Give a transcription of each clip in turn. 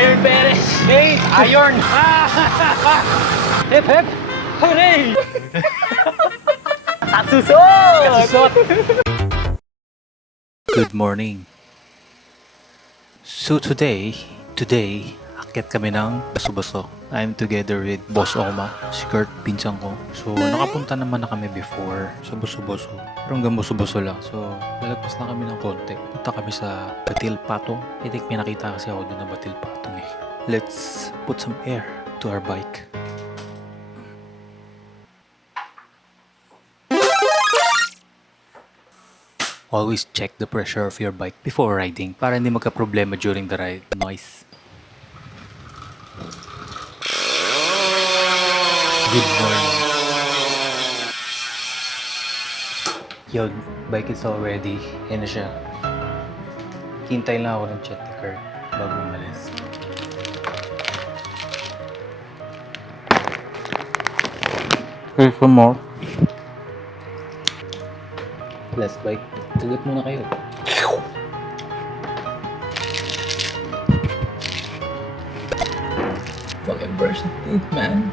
Iron Perez! Hey! Iron! Hip hip! Hooray! Kasusot! Kasusot! Good morning. So today, akyat kami ng Baso-Baso. I'm together with Boss Oma, si Kurt, pinsan ko. So nakapunta naman na kami before sa Baso-Baso. Pero hanggang Baso-Baso lang. So lalagpas na kami ng konti. Punta kami sa Batil Patong. I think may nakita kasi ako doon na Batil Patong eh. Let's put some air to our bike. Always check the pressure of your bike before riding para hindi magka-problema during the ride. Noise. Good morning. Yun, bike is all ready. Yan na siya. Hintay lang ako ng chat ni Kurt bago umalis. Here's some more. Last bike. Tugot muna kayo. Fucking burst it, man.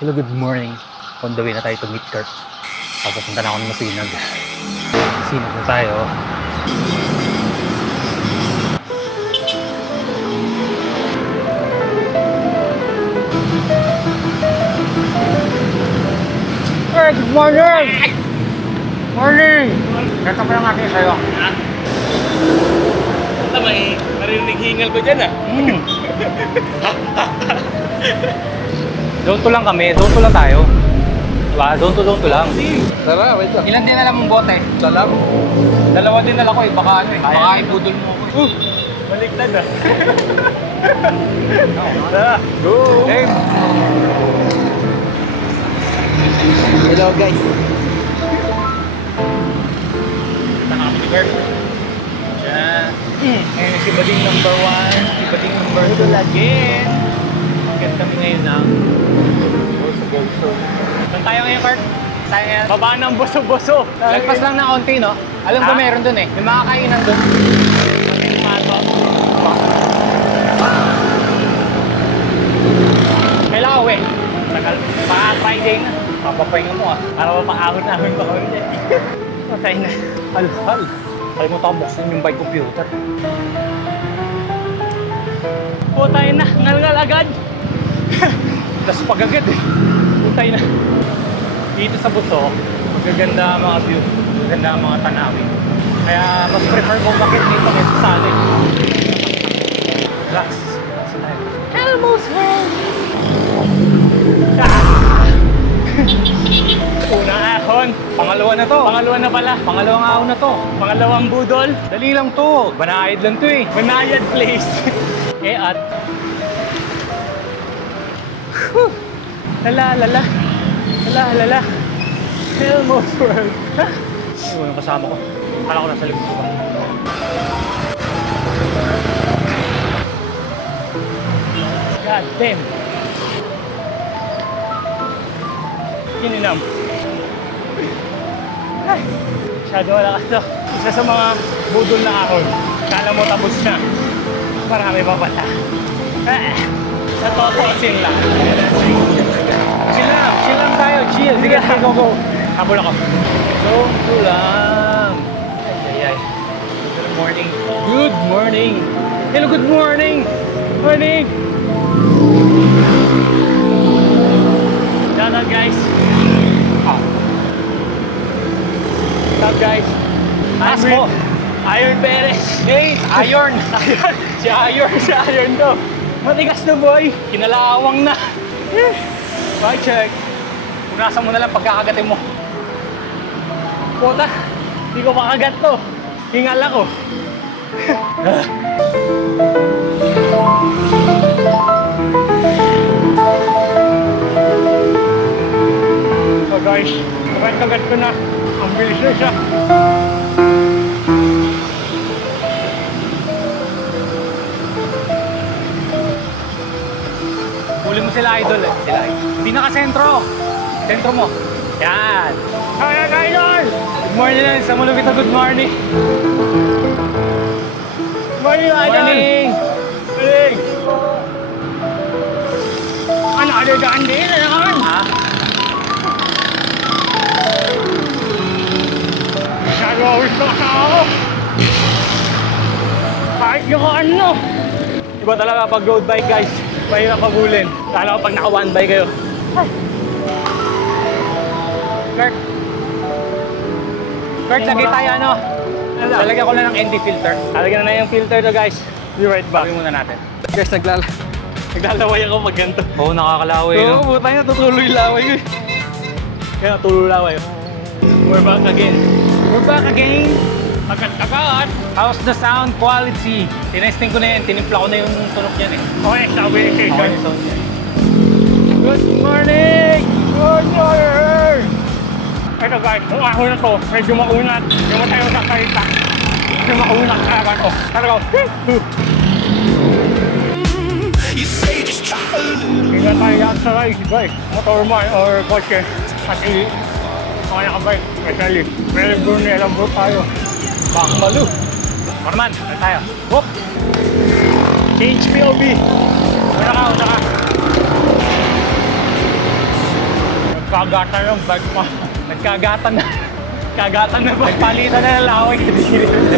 Hello, good morning. On the way na tayo to meet Kurt. Papunta na ako ng Masinag. Masinag na tayo. Hey, good morning! Morning! Ganito pa lang natin sa'yo. Basta may narinig hingal ko dyan ah. Zone 2 lang kami. Zone 2 lang tayo. Diba? Zone 2 lang. Tara, wait lang. Ilan din alam mong bote? Salam. Dalawa din alam ko eh. Baka ano eh. Baka ibudol mo ako eh. Baliktad ah. Tara, go! Hey! Hello guys. Nakakapit ni Kurt. Diyan. Ngayon si Bading number 1. Si Bading number 2 again. Agad kami ngayon ng Saan tayo ngayon, Kurt? Tayo ngayon. Baba ng boso-boso. Lagpas lang ng konti, no? Alam ko meron dun eh. May mga kainan dun. Kailan ka uwi? Tagal. Baka Friday na. Papapahinga mo ah. Para mapakahon-ahon pa kami niya. Patay na. Hal-hal. Kalimutan ko buksan yung bike computer. Putay na. Ngal-ngal agad. Tapos pag-agad eh. Putay na. Dito sa Buso, magaganda ang mga view. Magaganda ang mga tanawin. Kaya mas prefer ko bakit dito kaysa sa alin. Relax. Relax tayo. Elmo's World! Unang ahon. Pangalawa na to. Pangalawa na pala. Pangalawang ahon na to. Pangalawang budol. Dali lang to. Banayad lang to eh. Banayad place. Eh at... Whew. Lala, lala. Lala, lala. Elmo's World. Ha? Ay, yung kasama ko. Akala ko nasa likod ko ba? God damn. Kininam. Ay, masyado malakas to. Isa sa mga budol na ahon. Kala mo tapos na. Marami pa pala. Natotosin lang. Chill lang tayo. Chill. Sige, go, go. Habol ako. Zone 2 lang. Ay. Good morning. Good morning. Hello, good morning. Morning. Shout out guys. Shout out guys. Iron Perez. Hey, Iron. Si Iron to. Matigas na boy. Kinalawang na. Bike check. Punasan mo na lang pagkakagatin mo. Puta. Hindi ko makagat to. Hingal ako. So guys, kagat ko na. Ang bilis na siya. Huli mo sila idol eh. Sila idol. Hindi nakasentro. Sentro mo. Yan. Kaya idol! Good morning lang. Sa malupit na good morning. Morning, Idol! Morning! Morning! Ano, ano daan din? Ano naman? Ha? Nag-always na ako! Kahit yung ano! Iba talaga pag road bike guys. Mahirap pabulin. Lalo pag naka one bike kayo. Kurt. Kurt, lagay tayo ano? Lalagyan ko lang ng ND filter. Lalagyan na yung filter to guys. Be right back. Lagyan muna natin. Guys, naglalaway ako pag ganito. Oo, nakakalaway no? Oo, putang na, tutuloy laway ko. Kaya tululaway. We're back again. We're back again. Agad-agad. How's the sound quality? Tinesting ko na yan. Tinimpla ko na yung tunog yan eh. Okay, sabi ni Okay Kate. yung sound yan. Good morning! Good morning! Ito guys, kung ako na to, medyo maunat. Hindi mo tayo sa kalita. Medyo maunat talaga to. Talaga, Tingnan tayo yan sa rice, guys. Motor man or kotse. Kasi, mga nakabike, especially. Pero Brunel, ang bro tayo. Bang malu. Norman, ano tayo? Whoop! Change POV. Una ka. Nagkagatan yung bike pa. Nagkagatan na. Kagatan na ba? Nagpalitan na ng laway.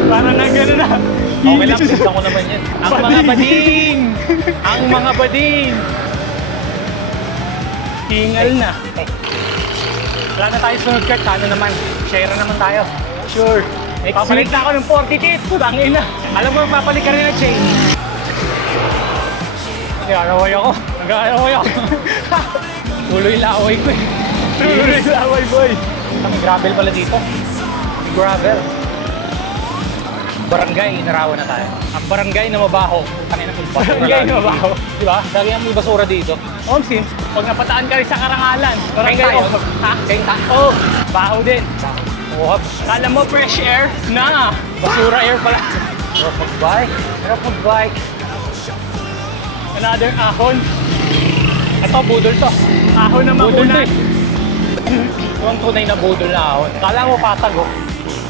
Parang nang gano'n na. Okay lang, pinsan ko naman yan. Ang mga bading! Ang mga bading! Tingal na. Wala na tayo sunod Kurt. Ano naman? Share na naman tayo. Sure. Next Papalit week. na ako ng 40 kit. Tangin na. Alam mo, papalit ka rin ng chain. Nag-aaway ako. Nag-aaway ako. Tuloy laway ko eh. Tuloy laway, boy. May gravel pala dito. May gravel. Barangay, inarawan na tayo. Ang barangay na mabaho. Tangin na basura Barangay lagi na mabaho. dito. Diba? Lagi ang may basura dito. Om Sim, pag napataan ka rin sa karangalan, Barangay tayo. o. Ha? Kain ta? Oh, baho din. Oh, Kala mo fresh air? Na! basura air pala. Road bike. Road bike. Another ahon. Ito, budol to. Ahon na Budol to makunat. eh. Yung tunay na budol na ahon. Kala mo patag oh.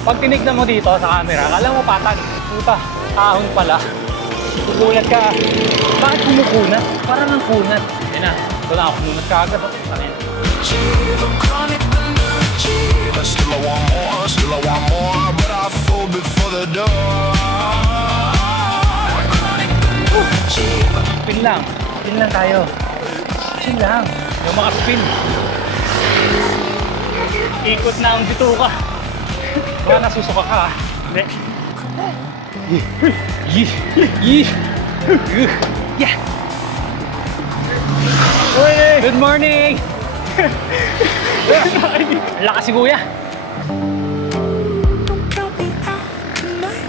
Pag tinignan mo dito sa camera, kala mo patag. Puta, ahon pala. Gugulat ka. Bakit kumukunat? Parang ang kunat. Yan na. Ito na ako kumunat ka agad. Oh. Ano yan? Still I want more, but I fall before the door. Spin lang. Spin lang tayo. Spin lang. Yung mga spin. Ikot na ang bituka. Baka nasusuka ka ah. Hindi. Yee! Yeah! Uy! Good morning! Lakas si Kuya. Count me out tonight.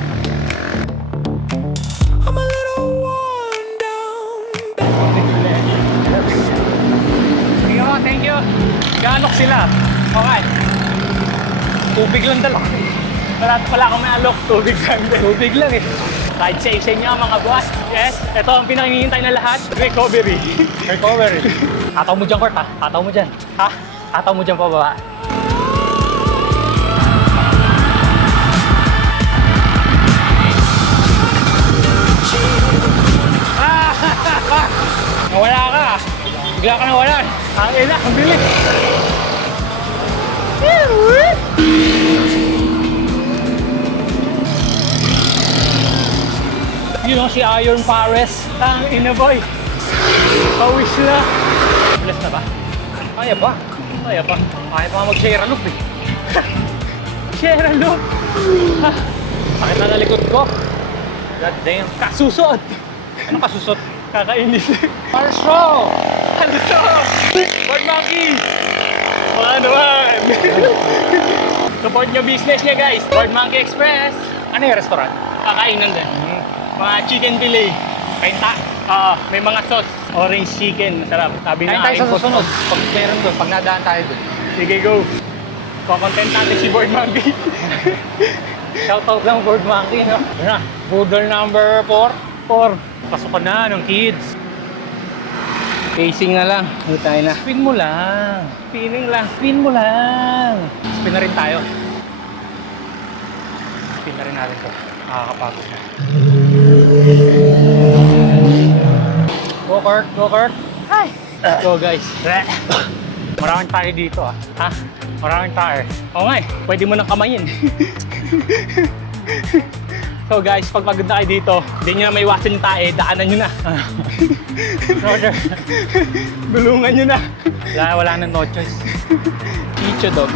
I'm a little worn down. Thank you. Galok sila. Okay. Tubig lang dala. Wala pala akong may alok. Tubig lang din. Tubig lang eh. Ride safe sa inyo mga boss. Yes, ito ang pinangihintay na lahat. Recovery. Recovery. Ataw mo dyan, Kurt ha? Ataw mo dyan. Ha? Ataw mo dyan pababa. Nawala ka. Bigla ka nawala. Ang ina, ang bilis. Yun know, si Iron Pares. Ang ina boy. Pawis na. Bilas na ba? Kaya pa. Kaya pa. Kaya pa mag-share loop eh. Share ang loop. Sakit na likod ko. God damn. Kasusot. Ano kasusot? Kakainis. Marshall! Ano to? Boy Monkey. Mga naman. Support nyo business niya guys. Bird Monkey Express. Ano yung restaurant? Kakainan din. Mga chicken fillet. Kainta. May mga sauce. Orange chicken. Masarap. Sabi Kain na tayo aking sa boss. susunod. Pag meron doon, pag nadaan tayo doon. Sige, go. Kukontent natin si Bird Monkey. Shoutout lang Bird Monkey, no? Yun na. Boodle number 4. 4. Pasok ka na ng kids. Pacing na lang. Hindi tayo na. Spin mo lang. Spinning lang. Spin mo lang. Spin na rin tayo. Balik na rin natin to. Nakakapagod na. Go Kurt! Go Kurt! Hi! Go guys! Maraming tayo dito ah. Ha? Maraming tayo. Oo nga eh. Pwede mo nang kamayin. So guys, pag pagod na kayo dito, hindi nyo na may iwasan yung tae, daanan nyo na. Roger. Gulungan nyo na. Wala na no choice. Icho dog.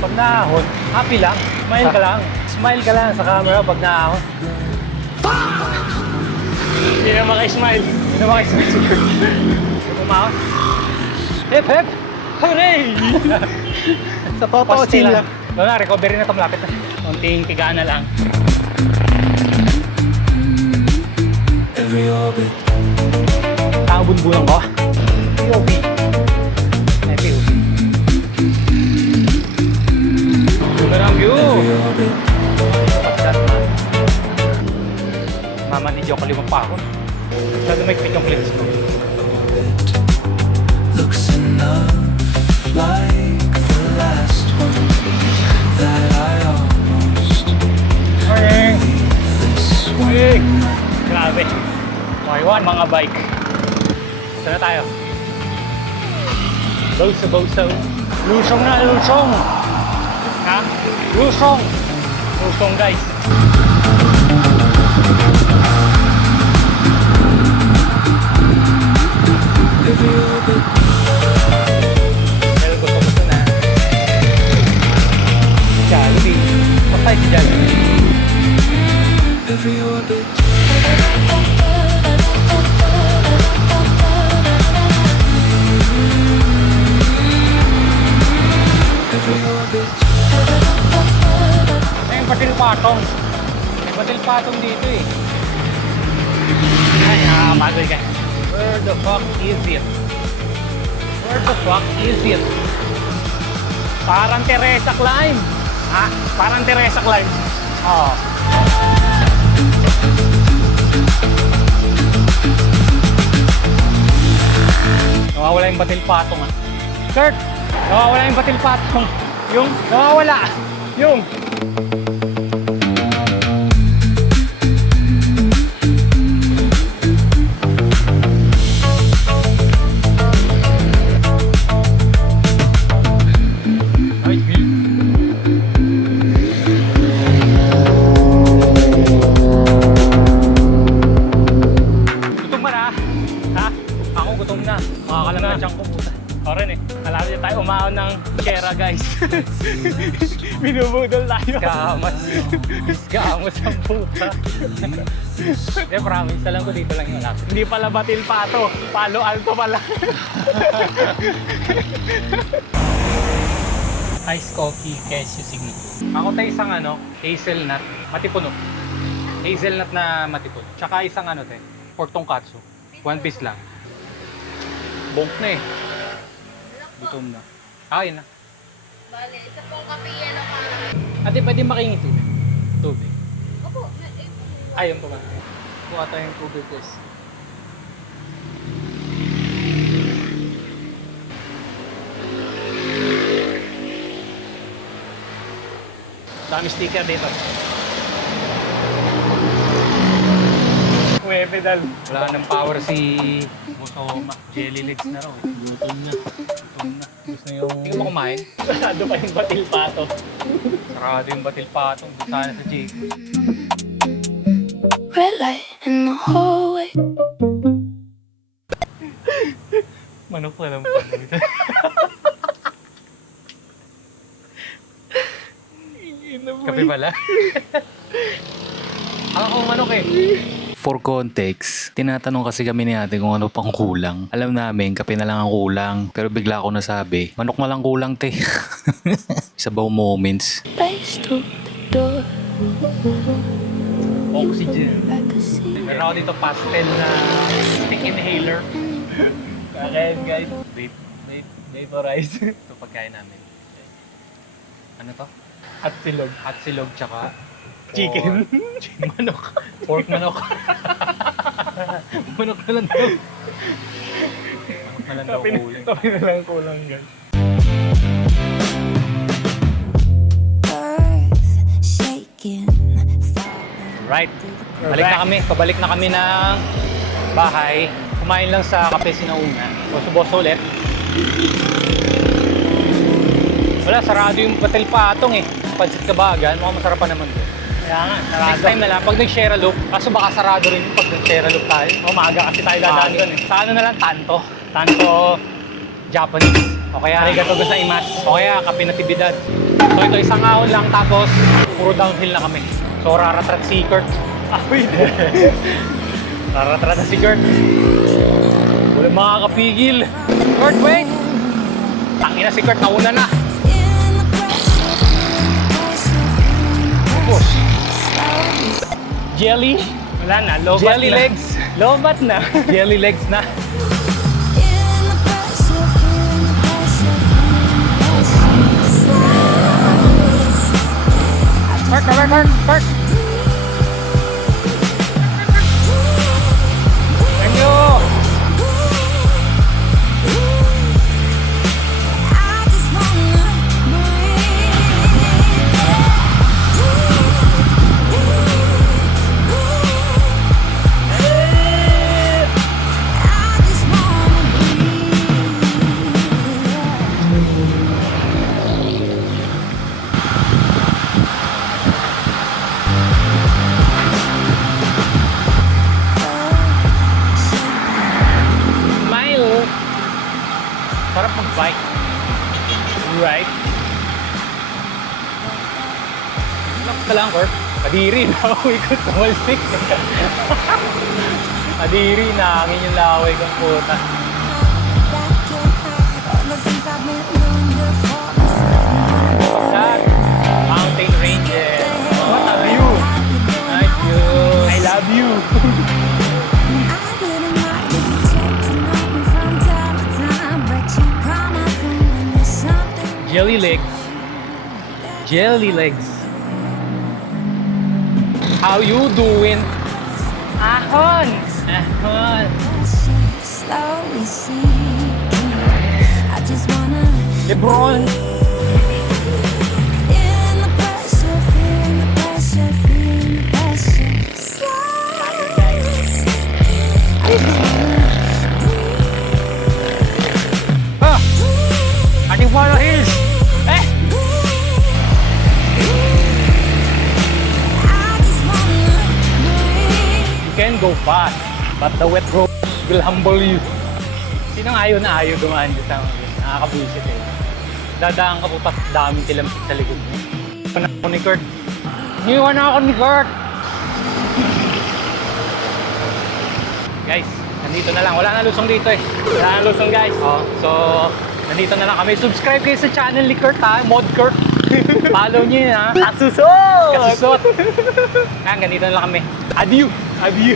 Pag naahon, happy lang. Smile ka lang. Smile ka lang sa camera pag naahon. Hindi na maka-smile. Hindi na maka-smile siguro. Hindi umahon. Hep hep! Hooray! Sa totoo chill lang. Doon na, recovery na ito, malapit na. Konting tigaan na lang. Tama bunbunan ko. POV. Ay, POV. Ganda ng view. Mamanidyo ko 5 pa ako. Masyado may quick yung cleanse ko. Looks enough like the last one that I almost Morning! this one. Hey! Grabe. Okay, one mga bike. Saan na tayo? Boso. Lusong na, lusong! Ha? Lusong! Lusong guys. Every orbit, Dahil gusto na. Jollibee. Basta si Jollibee. every orbit, every orbit. May batil patong. May batil patong dito eh. Ay, nakakabagoy guys. Where the fuck is it? Where the fuck is it? Parang Teresa Climb. Ha? Parang Teresa Climb. Oo. Nawawala yung batil patong ah. Kurt! Nawawala yung batil patong. Yung nawawala. Yung ay, Bill. Gutom ba na? Ha? Ako gutom na. Makakalam na siyang kumputa. Ako rin eh. Alam niyo tayo umahon ng Kera guys. Binubudol tayo. Kamas ang puta. Hindi, promise. Alam ko dito lang yung malapit. Hindi pala batil pato. Palo alto pala. Ice coffee, kesyo, sige. Ako tayo isang hazelnut, matipuno. Hazelnut na matipuno. Tsaka isang pork tonkatsu. 1 piece lang. Bonk na eh. Gutom na. Ayun na. Bale, isa pong kape yan ang parang... Ate, pwede makingi tubig. Tubig. Opo, Ayun pa ba? Kuha tayong tubig guys. Dami sticker dito. May pedal. Wala nang power si Motoma. Jelly legs na raw. Gutom na. Gusto yung... Hindi mo kumain? Sarado pa yung batil pato. Sarado yung batil pato. Doon sana sa Jake. Red light in the hallway. Manok pa lang pa. Kape pala. Ako manok eh. For context, tinatanong kasi kami ni ate kung ano pang kulang. Alam namin, kape na lang ang kulang. Pero bigla ako nasabi, manok na lang kulang, te. Sabaw moments. Race to the door. Oxygen. I could see. Meron ako dito pastel na stick inhaler. Kakain guys. Vaporize. Ito pagkain namin. Ano to? At silog tsaka chicken. Manok. Pork manok. Manok na lang daw. Manok na lang daw kulang. Kape na lang kulang guys. Right. Pabalik na kami ng bahay. Kumain lang sa kape sinauna. Boso-boso ulit. Wala, sarado yung Patel Patong eh. Pansit Kabagan, mukhang masarap pa naman doon. Kaya nga, sarado. Next time na lang, pag nag-share a loop, kaso baka sarado rin yung pag nag-share a loop tayo. Maaga kasi tayo dadaan doon eh. Sa ano na lang, Tanto Japanese. O kaya arigato gozaimasu. O kaya kape na tibidad. So ito, isang ahon lang, tapos puro downhill na kami. So raratrat si Kurt. Raratrat na si Kurt. Walang makakapigil. Kurt, wait! Tangina si Kurt, nauna na. Tapos, Jelly. Wala na, lobat Jelly na. legs. Lobat na. Jelly legs na. Kurt. Thank you. Smile. Sarap mag-bike. Right? Relax ka lang, Kurt. Kadiri, laway ko tumalsik. Kadiri, nangin yung laway kong puta. That mountain ranges. What a view! Nice view. I love you. Jelly legs. Jelly legs. How you doing? Ahon! Ahon. Slowly sinking. I just wanna Lebron. feel the pressure, feel the pressure, feel the pressure. Slowly sinking. I just wanna Atiwala Hills. Eh! You can go fast, but the wet roads will humble you. Sinong ayaw na ayaw dumaan dito sa mga nakakabuisit eh. Dadaan ka po pa daming tilampik sa likod mo. Iwan ako ni Kurt. Iwan ako ni Kurt! Guys, nandito na lang. Wala na lusong dito eh. Wala na lusong guys. Oh, so, nandito na lang kami. Subscribe kayo sa channel ni Kurt ha, Mod Kurt. Follow niyo yun ha. Kasusot! Kasusot. Ganito na lang kami. Adieu! Adieu!